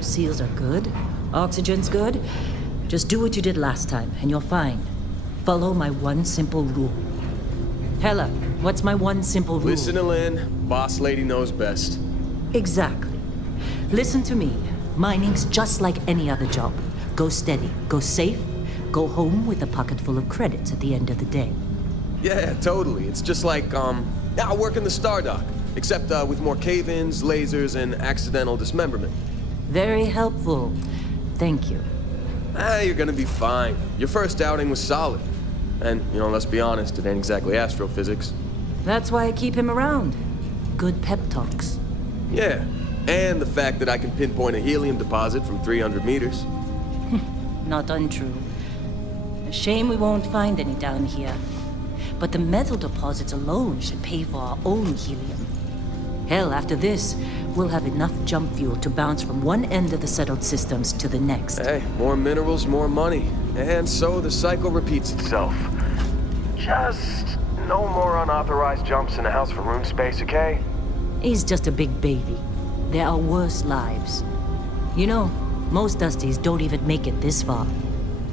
Seals are good. Oxygen's good. Just do what you did last time, and you're fine. Follow my one simple rule. Hella, what's my one simple rule? Listen to Lynn. Boss lady knows best. Exactly. Listen to me. Mining's just like any other job. Go steady, go safe, go home with a pocket full of credits at the end of the day. Yeah, totally. It's just like, I work in the Star Dock. Except with more cave-ins, lasers, and accidental dismemberment. Very helpful. Thank you. You're gonna be fine. Your first outing was solid. And, let's be honest, it ain't exactly astrophysics. That's why I keep him around. Good pep talks. Yeah, and the fact that I can pinpoint a helium deposit from 300 meters. Not untrue. A shame we won't find any down here. But the metal deposits alone should pay for our own helium. Hell, after this, we'll have enough jump fuel to bounce from one end of the settled systems to the next. Hey, more minerals, more money. And so the cycle repeats itself. Just no more unauthorized jumps in the house for room space, okay? He's just a big baby. There are worse lives. Most Dusties don't even make it this far.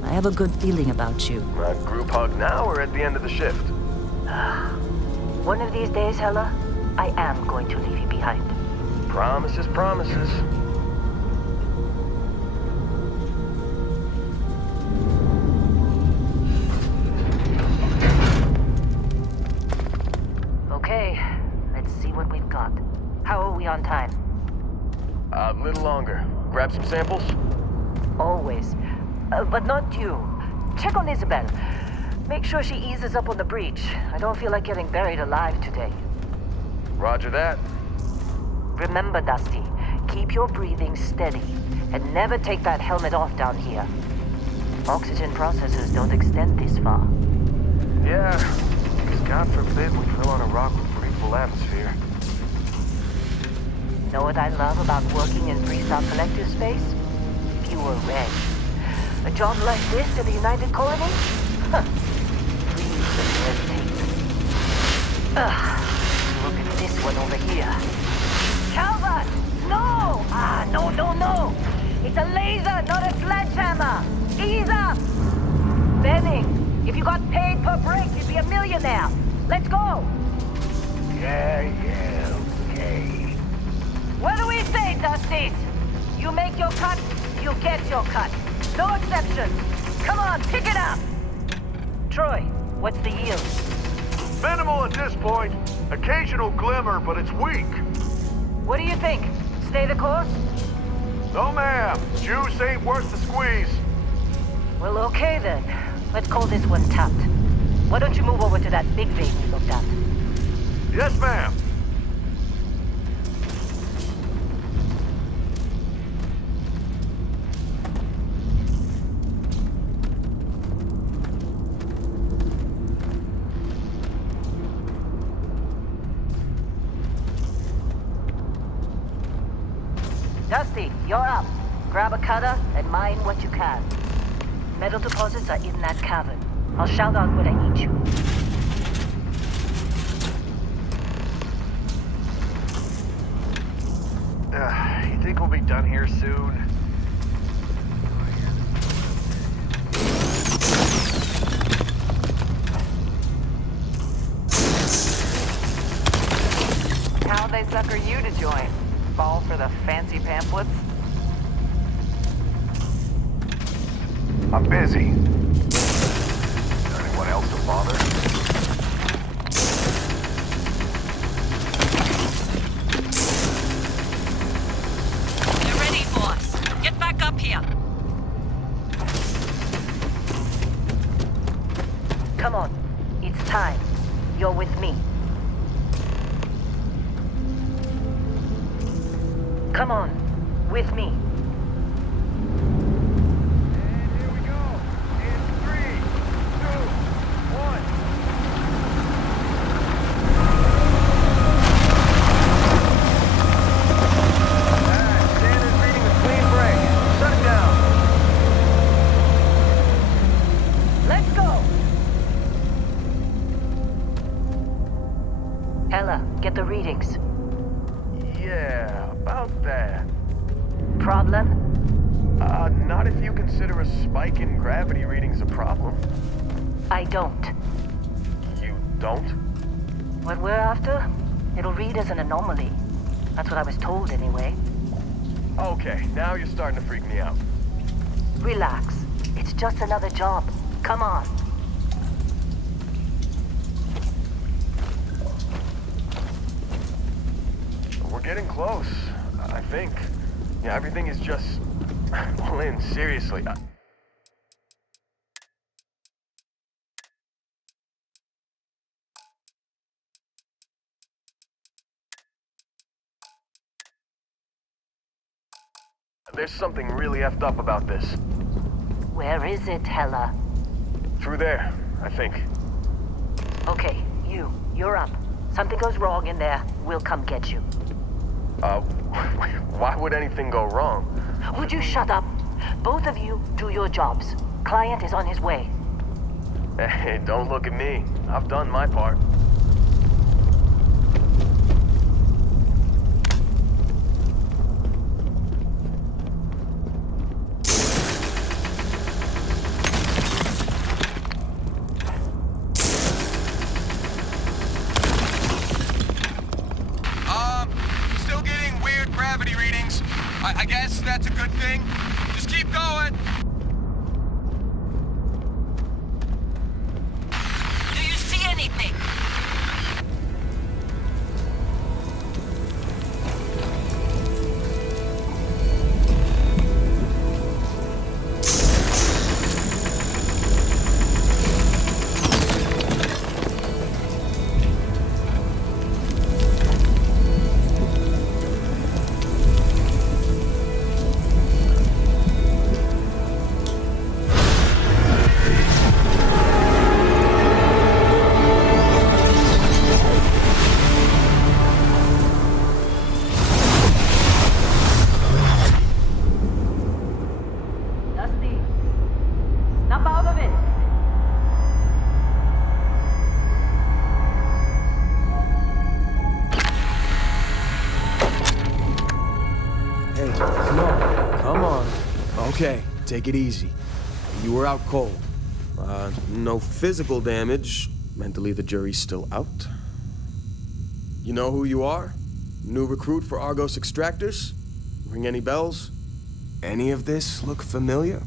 I have a good feeling about you. A group hug now or at the end of the shift? One of these days, Hella, I am going to leave you behind. Promises, promises. Okay, let's see what we've got. How are we on time? A little longer. Grab some samples? Always. But not you. Check on Isabel. Make sure she eases up on the breach. I don't feel like getting buried alive today. Roger that. Remember, Dusty, keep your breathing steady and never take that helmet off down here. Oxygen processors don't extend this far. Yeah, because God forbid we fell on a rock with breathable atmosphere. Know what I love about working in Freestyle Collective space? Pure reg. A job like this in the United Colony? Huh. Free of red tape. Look at this one over here. Calvert! No! No! It's a laser, not a sledgehammer! Ease up! Benning, if you got paid per break, you'd be a millionaire. Let's go! Yeah, okay. What do we say, Dusties? You make your cut, you get your cut. No exceptions. Come on, pick it up! Troy, what's the yield? Minimal at this point. Occasional glimmer, but it's weak. What do you think? Stay the course? No, ma'am. Juice ain't worth the squeeze. Well, okay then. Let's call this one tapped. Why don't you move over to that big vein we looked at? Yes, ma'am. Dusty, you're up. Grab a cutter and mine what you can. Metal deposits are in that cavern. I'll shout out when I need you. You think we'll be done here soon? How'd they sucker you to join? Fall for the fancy pamphlets? I'm busy. Is there anyone else to bother? You're ready, boss. Get back up here. Come on. It's time. You're with me. Come on. With me. Yeah, about that. problem? Not if you consider a spike in gravity readings a problem. I don't. You don't? What we're after? It'll read as an anomaly. That's what I was told anyway. Okay, now you're starting to freak me out. Relax. It's just another job. Come on. We're getting close, I think. Yeah, everything is just... Well, Lynn, seriously. There's something really effed up about this. Where is it, Hella? Through there, I think. Okay, you're up. Something goes wrong in there, we'll come get you. Why would anything go wrong? Would you shut up? Both of you do your jobs. Client is on his way. Hey, don't look at me. I've done my part. Still getting weird gravity readings. I guess that's a good thing. Just keep going. Do you see anything? Dusty, snap out of it. Hey, come on. Come on. Okay, take it easy. You were out cold. No physical damage. Mentally, the jury's still out. You know who you are? New recruit for Argos Extractors? Ring any bells? Any of this look familiar?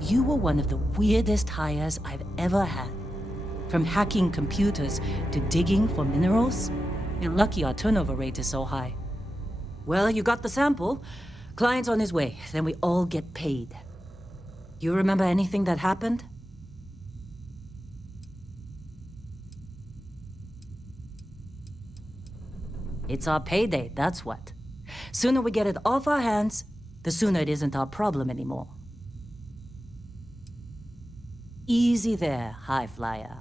You were one of the weirdest hires I've ever had. From hacking computers to digging for minerals. You're lucky our turnover rate is so high. Well, you got the sample. Client's on his way, then we all get paid. You remember anything that happened? It's our payday, that's what. Sooner we get it off our hands, the sooner it isn't our problem anymore. Easy there, high flyer.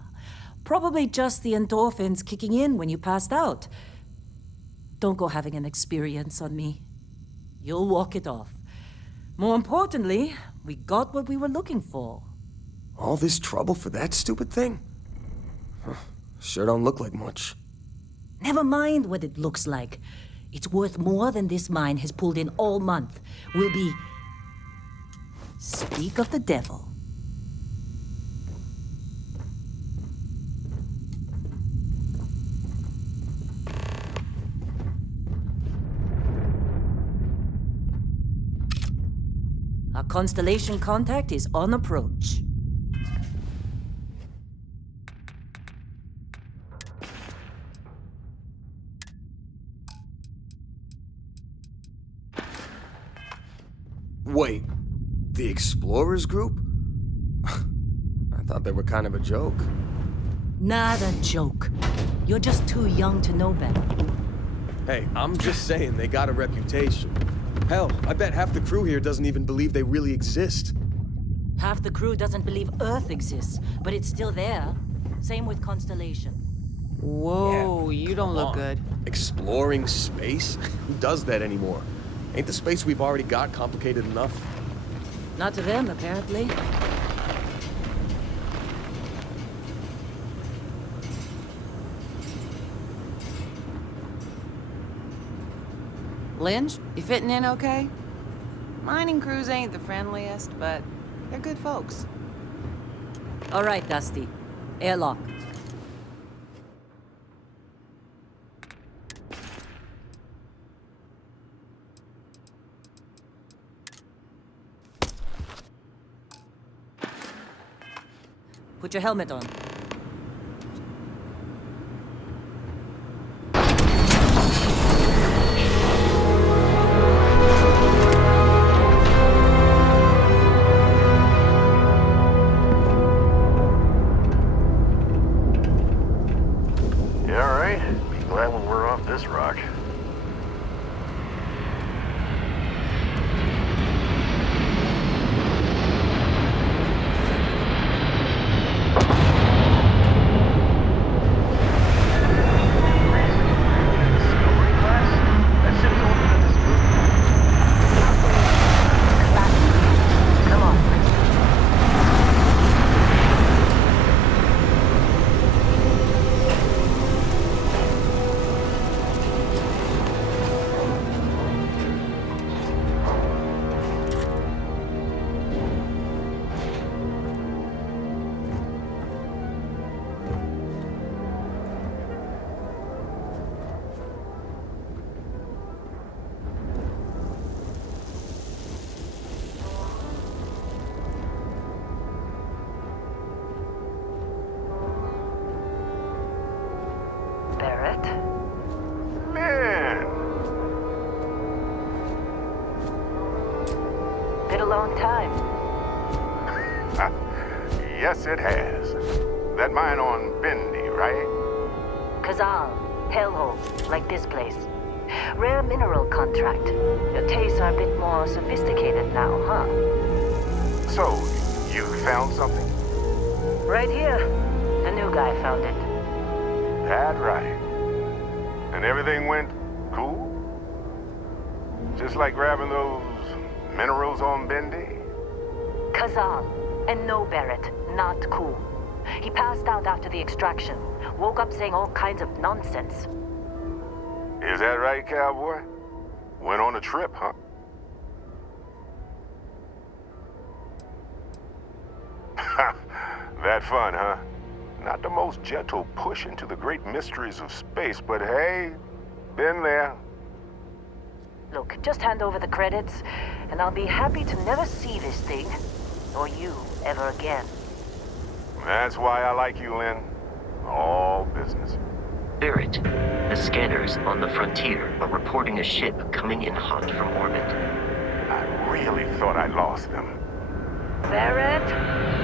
Probably just the endorphins kicking in when you passed out. Don't go having an experience on me. You'll walk it off. More importantly, we got what we were looking for. All this trouble for that stupid thing? Huh, sure don't look like much. Never mind what it looks like. It's worth more than this mine has pulled in all month. We'll be... Speak of the devil. Our Constellation contact is on approach. Wait, the Explorers group? I thought they were kind of a joke. Not a joke. You're just too young to know better. Hey, I'm just saying they got a reputation. Hell, I bet half the crew here doesn't even believe they really exist. Half the crew doesn't believe Earth exists, but it's still there. Same with Constellation. Whoa, you don't look good. Exploring space? Who does that anymore? Ain't the space we've already got complicated enough? Not to them, apparently. Lynch, you fitting in okay? Mining crews ain't the friendliest, but they're good folks. All right, Dusty. Airlock. Put your helmet on. You all right? Be glad when we're off this rock. Come on. Barrett? Man! Been a long time. Yes, it has. That mine on Bendy, right? Kazal, hellhole, like this place. Rare mineral contract. Your tastes are a bit more sophisticated now, huh? So, you found something? Right here. The new guy found it. That right. And everything went cool? Just like grabbing those minerals on Bendy? Kazal, and no Barrett, not cool. He passed out after the extraction. Woke up saying all kinds of nonsense. Is that right, cowboy? Went on a trip, huh? That fun, huh? Not the most gentle push into the great mysteries of space, but hey, been there. Look, just hand over the credits, and I'll be happy to never see this thing or you ever again. That's why I like you, Lynn. All business. Barrett, the scanners on the frontier are reporting a ship coming in hot from orbit. I really thought I lost them. Barrett?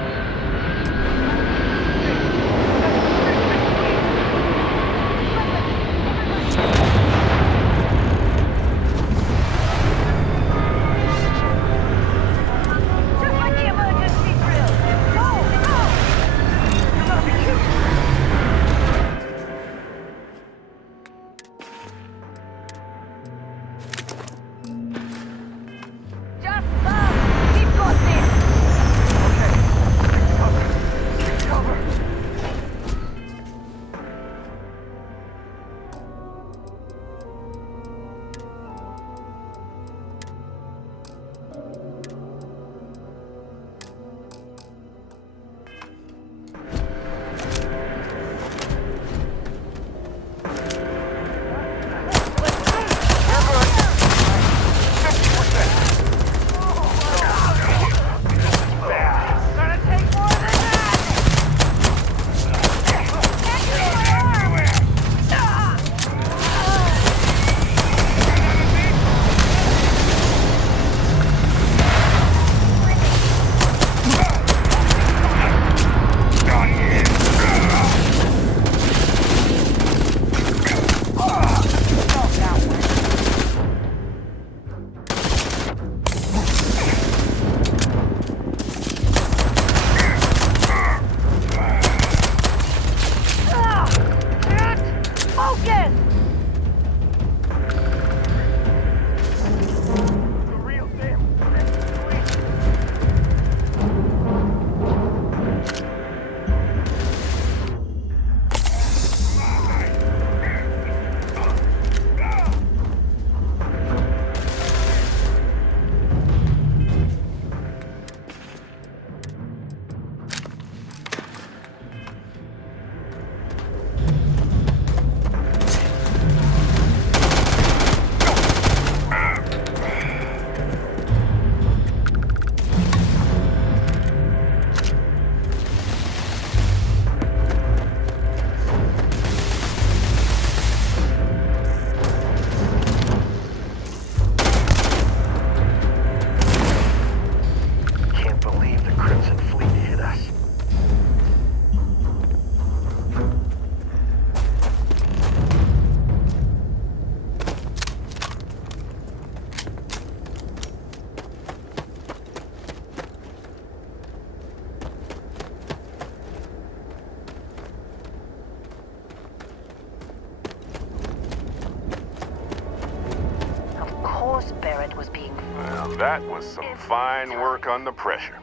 That was some fine work under pressure.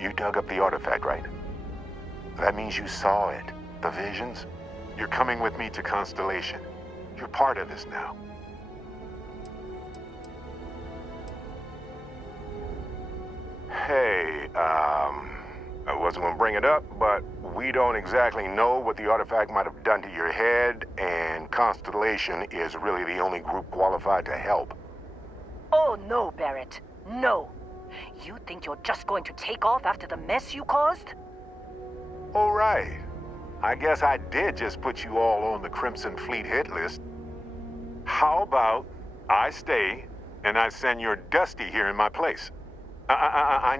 You dug up the artifact, right? That means you saw it. The visions? You're coming with me to Constellation. You're part of this now. Hey, I wasn't gonna bring it up, but we don't exactly know what the artifact might have done to your head, and Constellation is really the only group qualified to help. Oh, no, Barrett. No. You think you're just going to take off after the mess you caused? All right. I guess I did just put you all on the Crimson Fleet hit list. How about I stay and I send your Dusty here in my place? I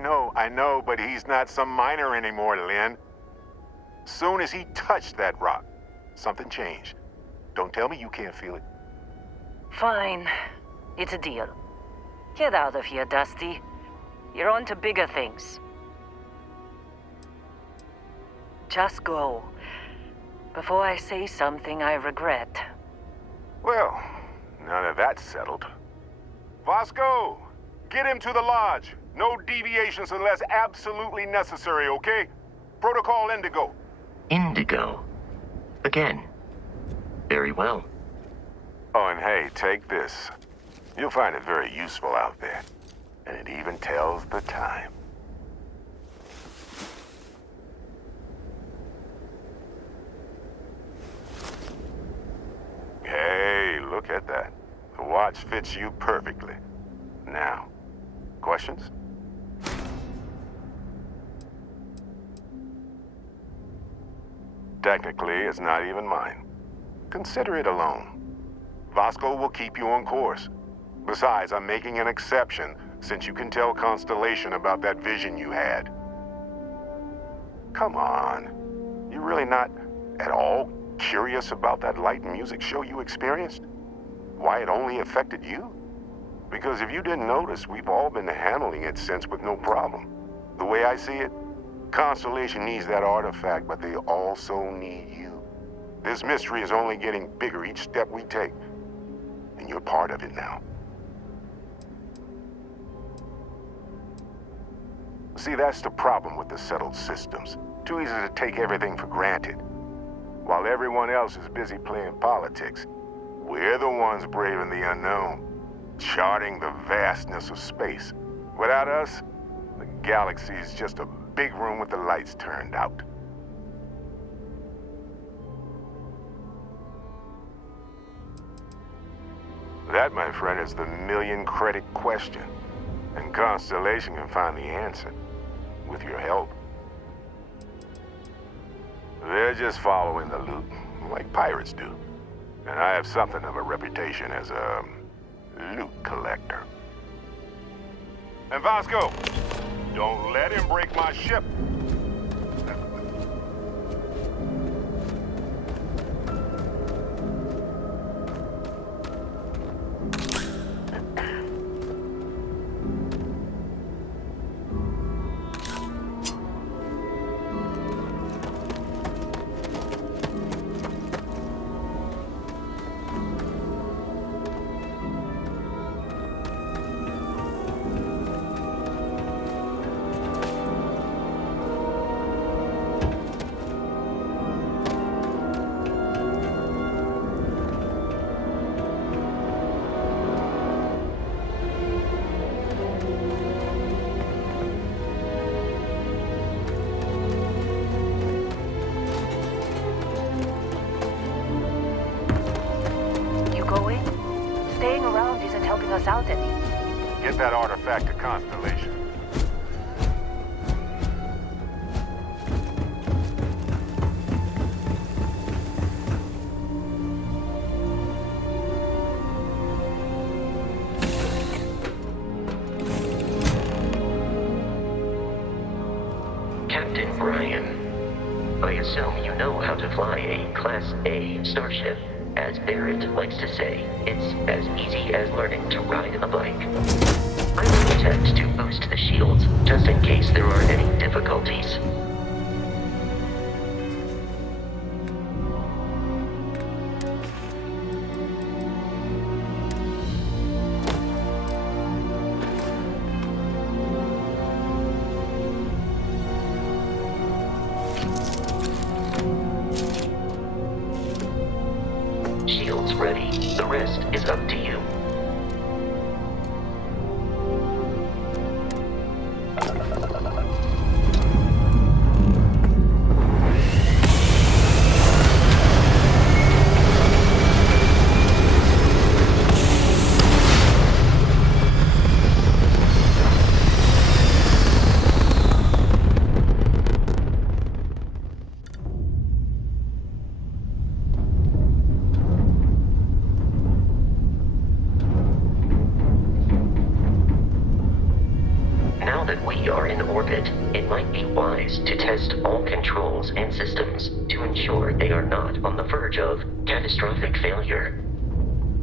know, but he's not some miner anymore, Lynn. Soon as he touched that rock, something changed. Don't tell me you can't feel it. Fine. It's a deal. Get out of here, Dusty. You're on to bigger things. Just go. Before I say something I regret. Well, now that that's settled. Vasco, get him to the lodge. No deviations unless absolutely necessary, okay? Protocol Indigo. Indigo? Again. Very well. Oh, and hey, take this. You'll find it very useful out there. And it even tells the time. Hey, look at that. The watch fits you perfectly. Now, questions? Technically, it's not even mine. Consider it a loan. Vasco will keep you on course. Besides, I'm making an exception since you can tell Constellation about that vision you had. Come on. You're really not at all curious about that light and music show you experienced? Why it only affected you? Because if you didn't notice, we've all been handling it since with no problem. The way I see it, Constellation needs that artifact, but they also need you. This mystery is only getting bigger each step we take, and you're part of it now. See, that's the problem with the settled systems. Too easy to take everything for granted. While everyone else is busy playing politics, we're the ones braving the unknown, charting the vastness of space. Without us, the galaxy is just a big room with the lights turned out. That, my friend, is the million-credit question. And Constellation can find the answer, with your help. They're just following the loot, like pirates do. And I have something of a reputation as a loot collector. And Vasco, don't let him break my ship. Staying around isn't helping us out any. Get that artifact to Constellation. Captain Brian, I assume you know how to fly a Class A starship. As Barrett likes to say, it's as easy as learning to ride a bike. I will attempt to boost the shields, just in case there are any difficulties. Shields ready. The rest is up to you. Now that we are in orbit, it might be wise to test all controls and systems to ensure they are not on the verge of catastrophic failure.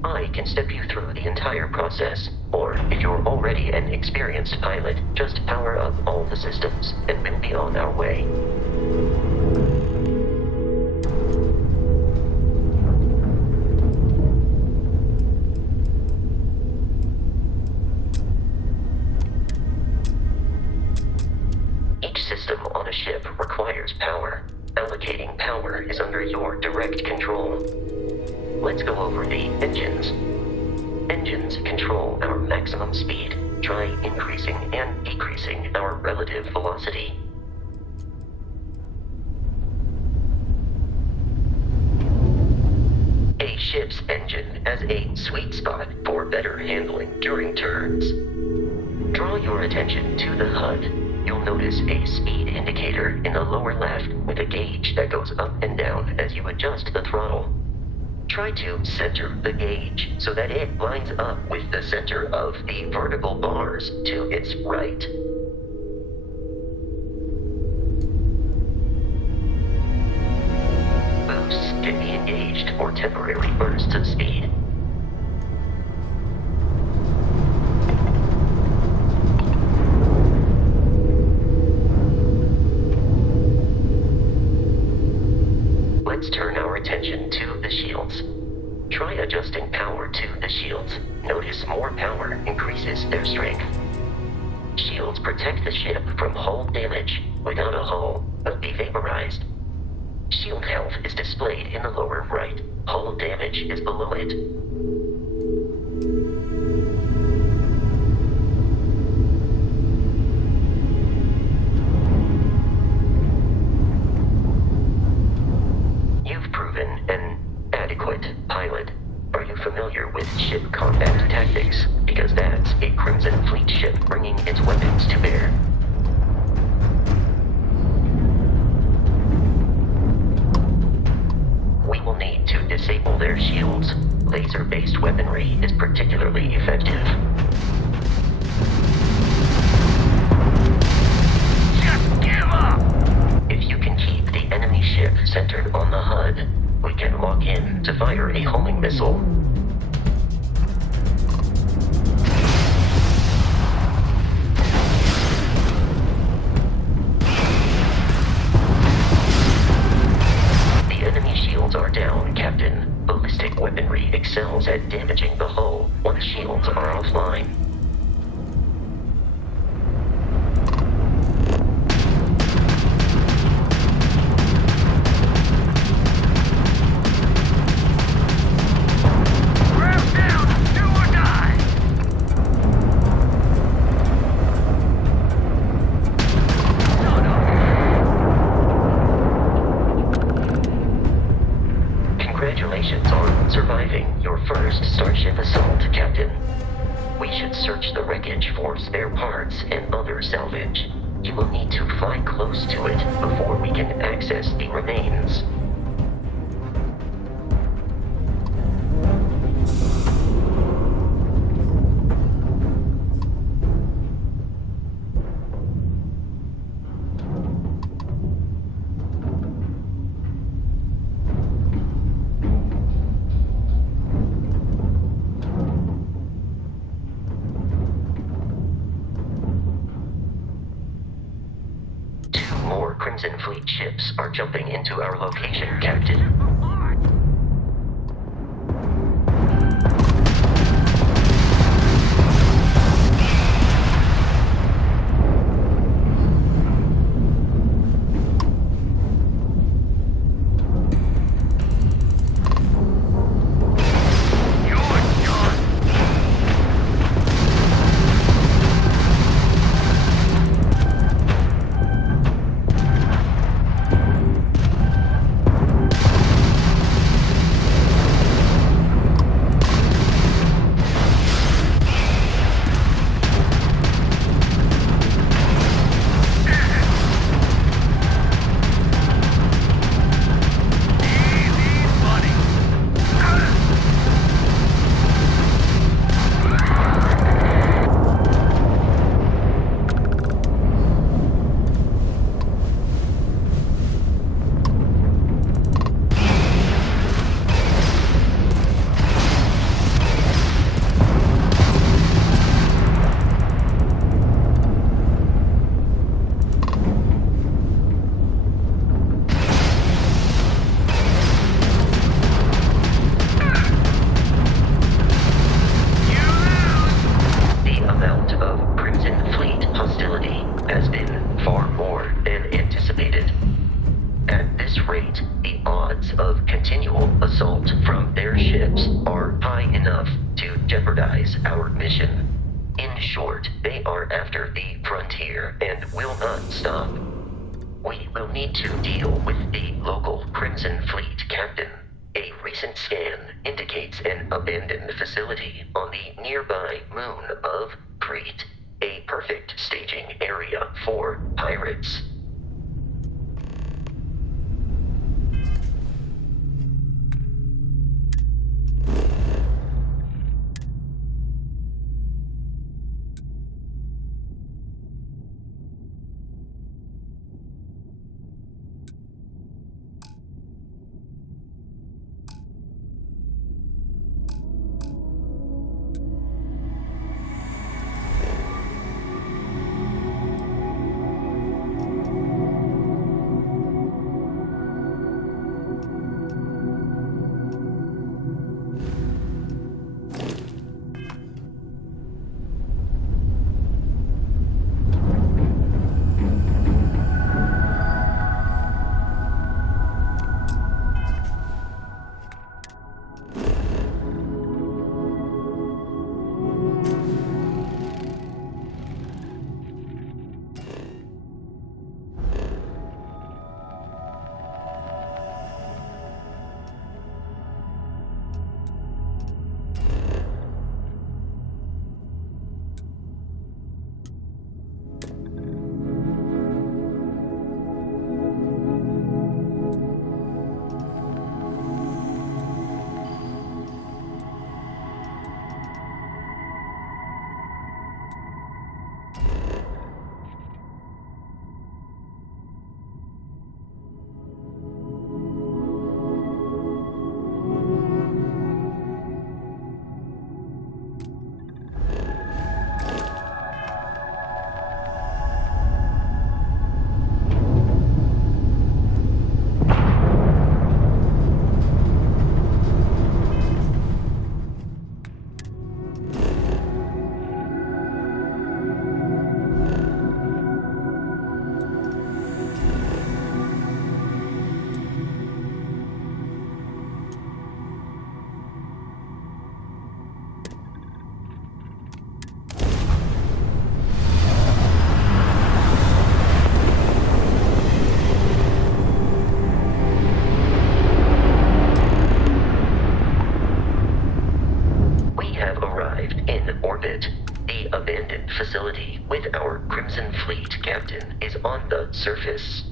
I can step you through the entire process, or if you're already an experienced pilot, just power up all the systems and we'll be on our way. Each system on a ship requires power. Allocating power is under your direct control. Let's go over the engines. Engines control our maximum speed. Try increasing and decreasing our relative velocity. A ship's engine has a sweet spot for better handling during turns. Draw your attention to the HUD. you'll notice a speed indicator in the lower left with a gauge that goes up and down as you adjust the throttle. Try to center the gauge so that it lines up with the center of the vertical bars to its right. Boosts can be engaged for temporary bursts of speed. Let's turn our attention to the shields. Try adjusting power to the shields. Notice more power increases their strength. Shields protect the ship from hull damage. Without a hull, but be vaporized. Shield health is displayed in the lower right. Hull damage is below it. You've proven an adequate pilot. Are you familiar with ship combat tactics? Because that's a Crimson Fleet ship bringing its weapons to bear. We will need to disable their shields. Laser-based weaponry is particularly effective. Just give up! If you can keep the enemy ship centered on the HUD, we can lock in to fire a homing missile. The enemy shields are down, Captain. Ballistic weaponry excels at damaging the hull once shields are offline. Ramp down! Do or die! Son of Congratulations on surviving your first Starship assault, Captain. We should search the wreckage for spare parts and other salvage. You will need to fly close to it before we can access the remains. Two more Crimson Fleet ships are jumping into our location, Captain. jeopardize our mission. In short, they are after the frontier and will not stop. We will need to deal with the local Crimson Fleet captain. A recent scan indicates an abandoned facility on the nearby moon of Crete. A perfect staging area for pirates. Facility with our Crimson Fleet captain is on the surface.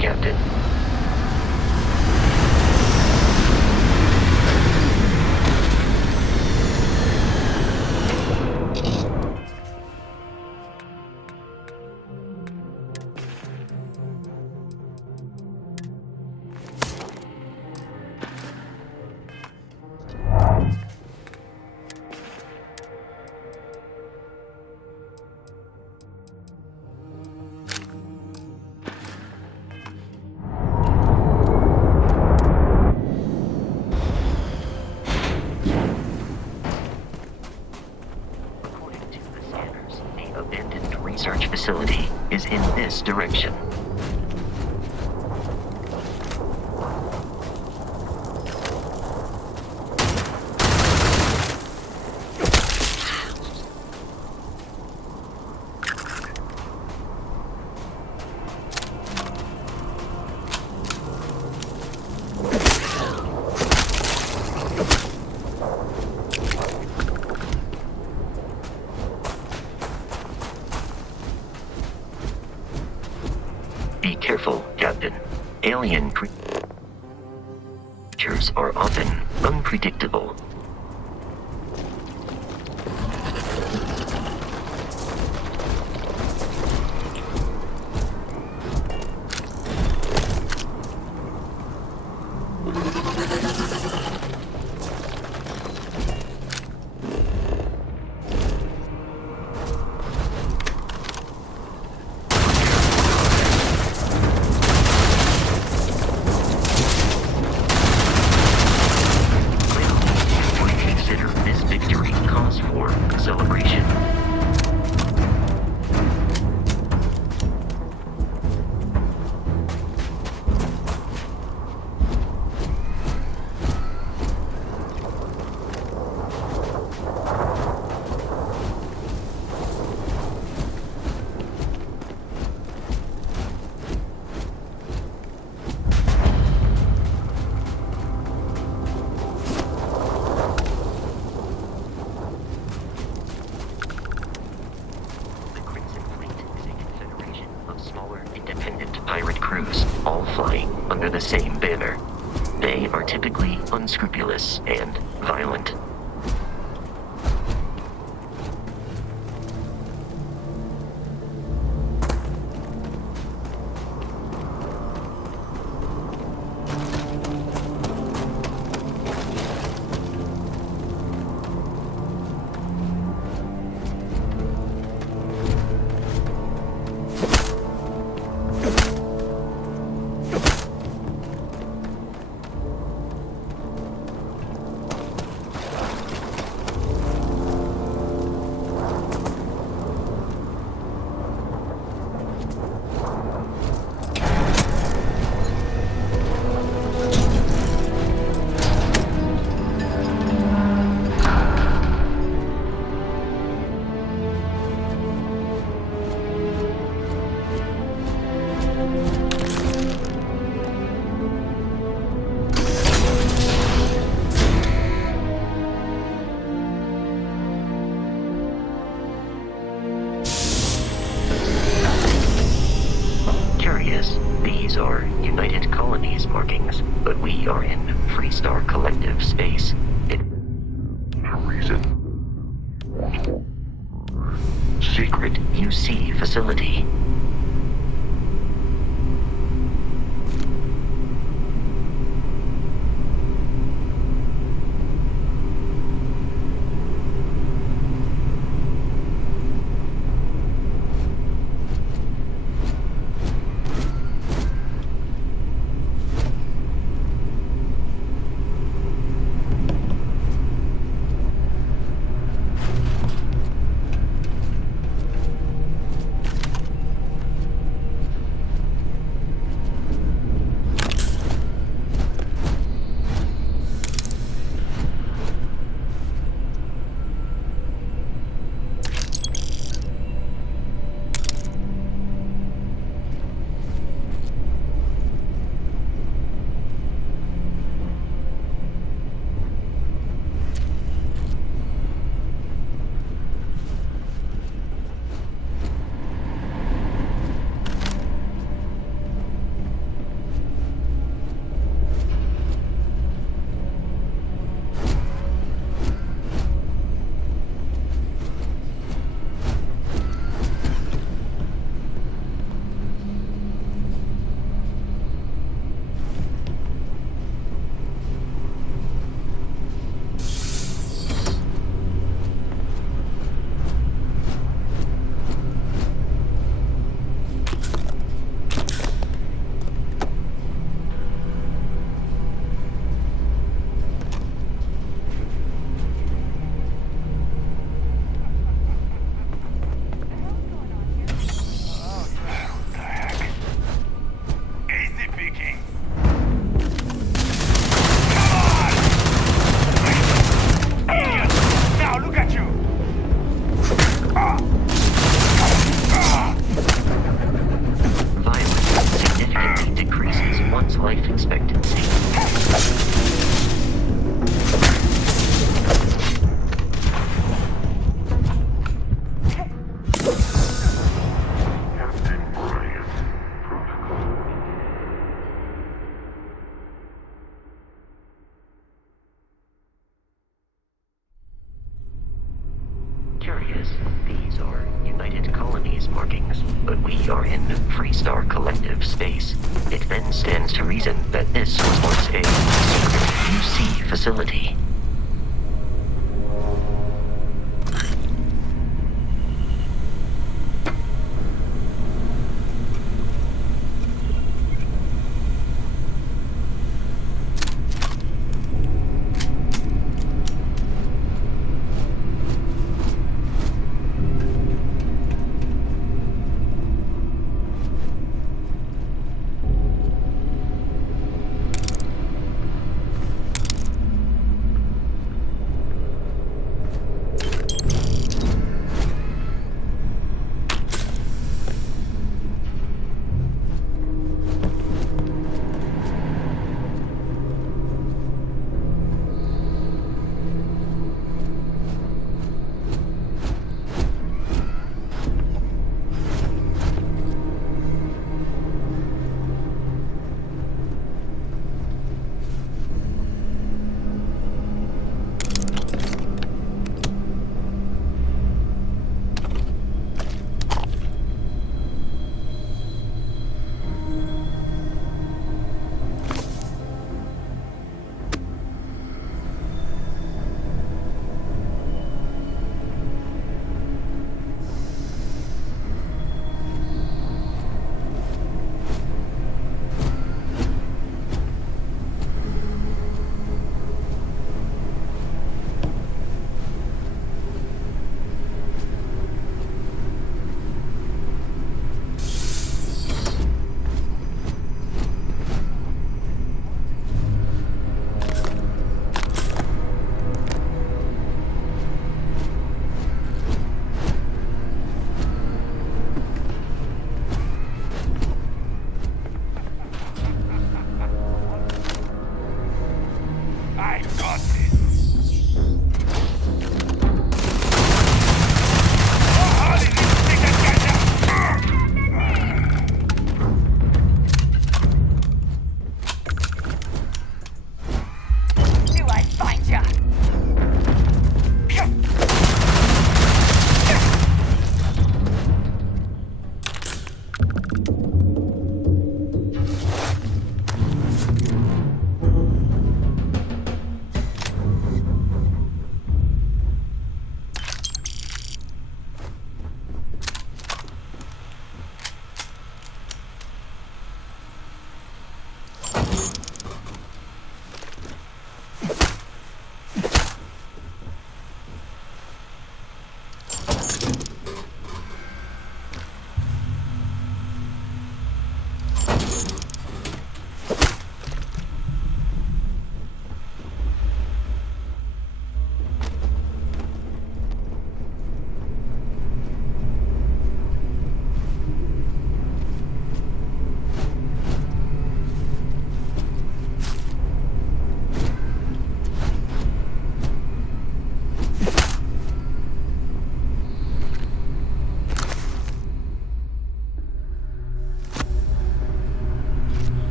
Captain. Research facility is in this direction. Be careful, Captain. Alien creatures are often unpredictable. this victory cause for celebration? Pirate crews, all flying under the same banner. They are typically unscrupulous and violent. These are United Colonies markings, but we are in Freestar Collective space. Reason. Secret UC facility. Life expectancy. Curious, these are United Colonies markings, but we are in Freestar Collective space. It then stands to reason that this was once a secret UC facility.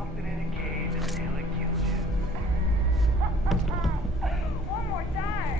something in a cage until it kills you. One more time.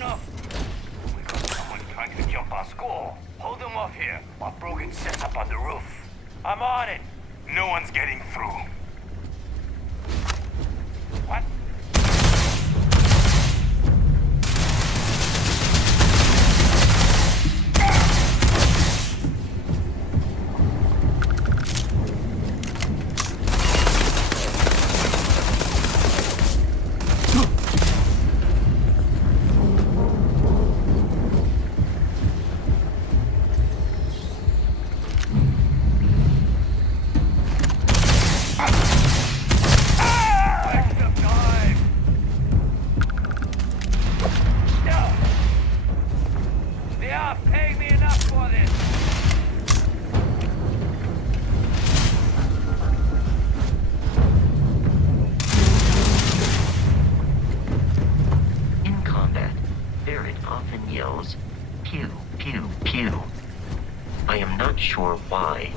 enough. We got someone trying to jump our school. Hold them off here while Brogan sets up on the roof. I'm on it. No one's getting through. What? Sure why.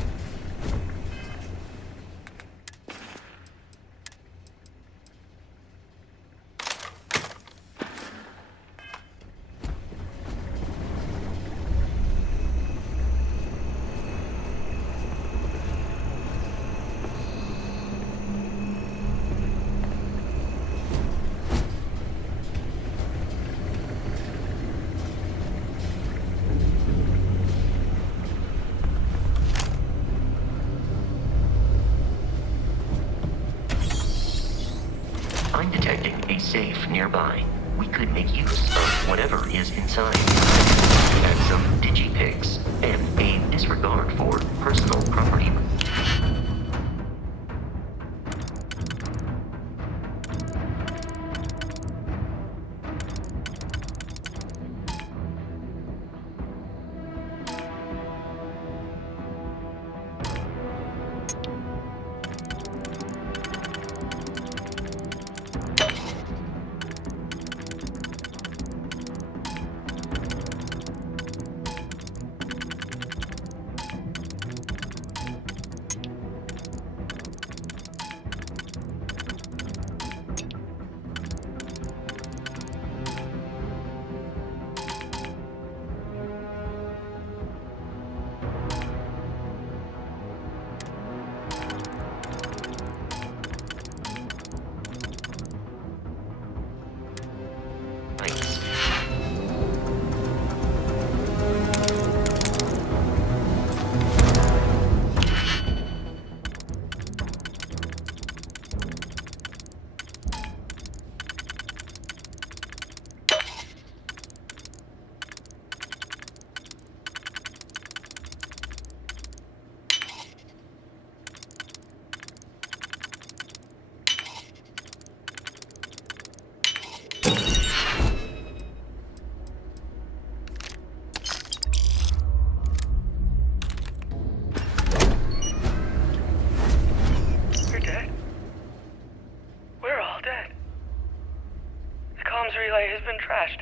I'm detecting a safe nearby. We could make use of whatever is inside. Add some digipics and a disregard for personal property.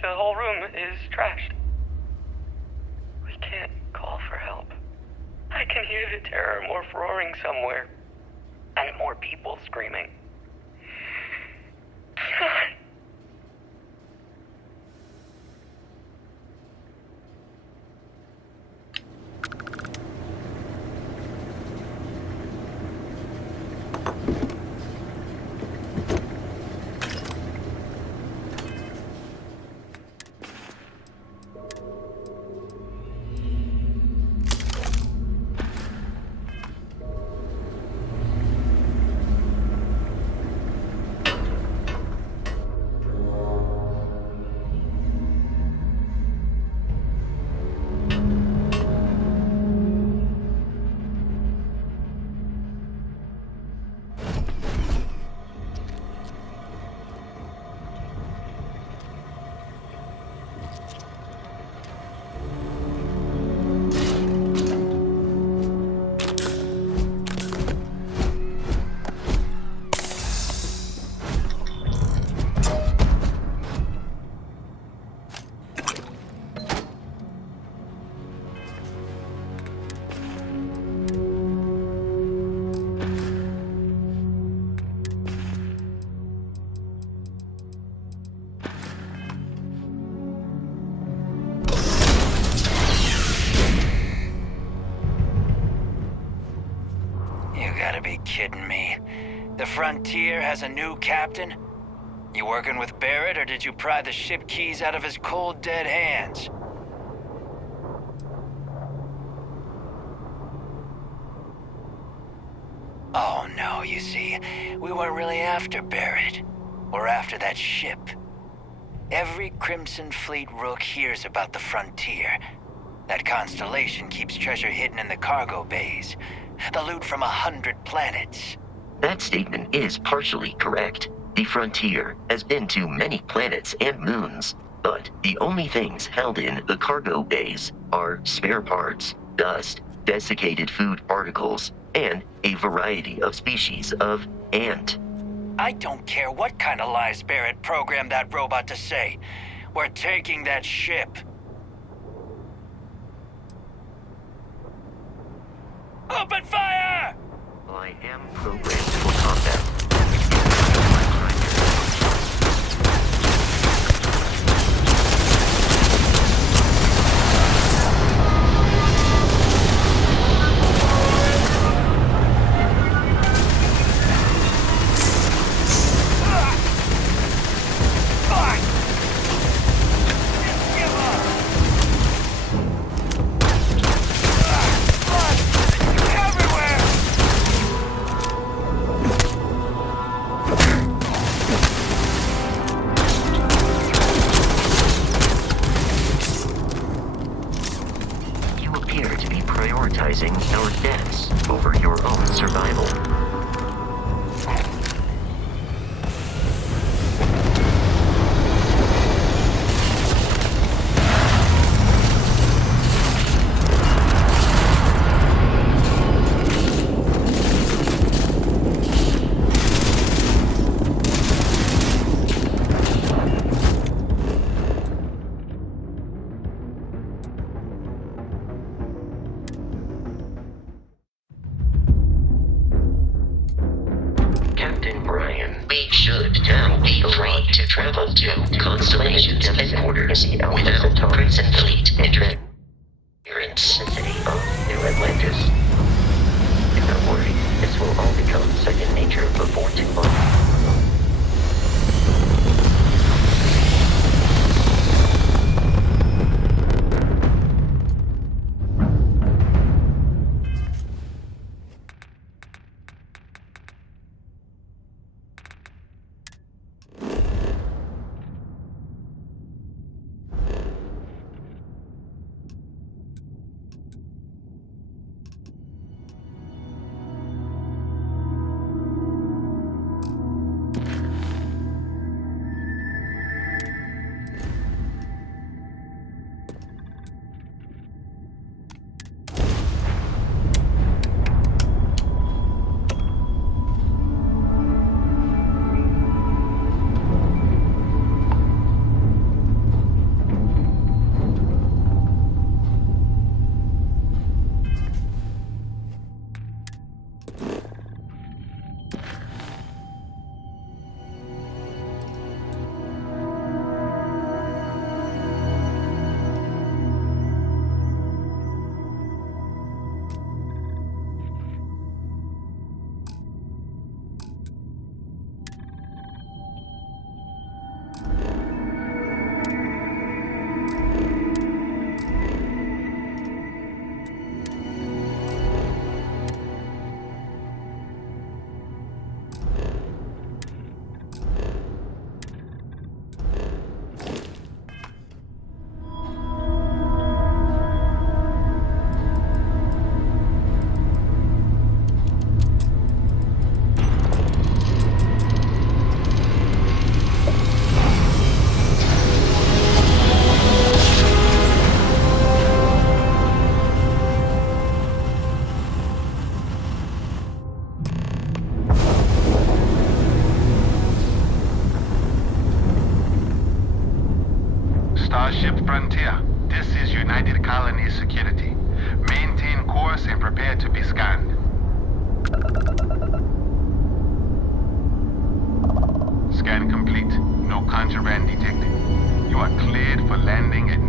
The whole room is trashed. We can't call for help. I can hear the terror morph roaring somewhere. And more people screaming. God. kidding me? The Frontier has a new captain? You working with Barrett, or did you pry the ship keys out of his cold, dead hands? Oh no, you see, we weren't really after Barrett. We're after that ship. Every Crimson Fleet rook hears about the Frontier. That Constellation keeps treasure hidden in the cargo bays. The loot from 100 planets. That statement is partially correct. The Frontier has been to many planets and moons, but the only things held in the cargo bays are spare parts, dust, desiccated food particles, and a variety of species of ant. I don't care what kind of lies Barrett programmed that robot to say. We're taking that ship. Open fire! I am programmed for combat. Our deaths over your own survival. Travel to Constellation's headquarters without Crimson Fleet interference in the city of New Atlantis. Do not worry, this will all become second nature before too long. Starship Frontier, this is United Colonies Security. Maintain course and prepare to be scanned. Scan complete. No contraband detected. You are cleared for landing at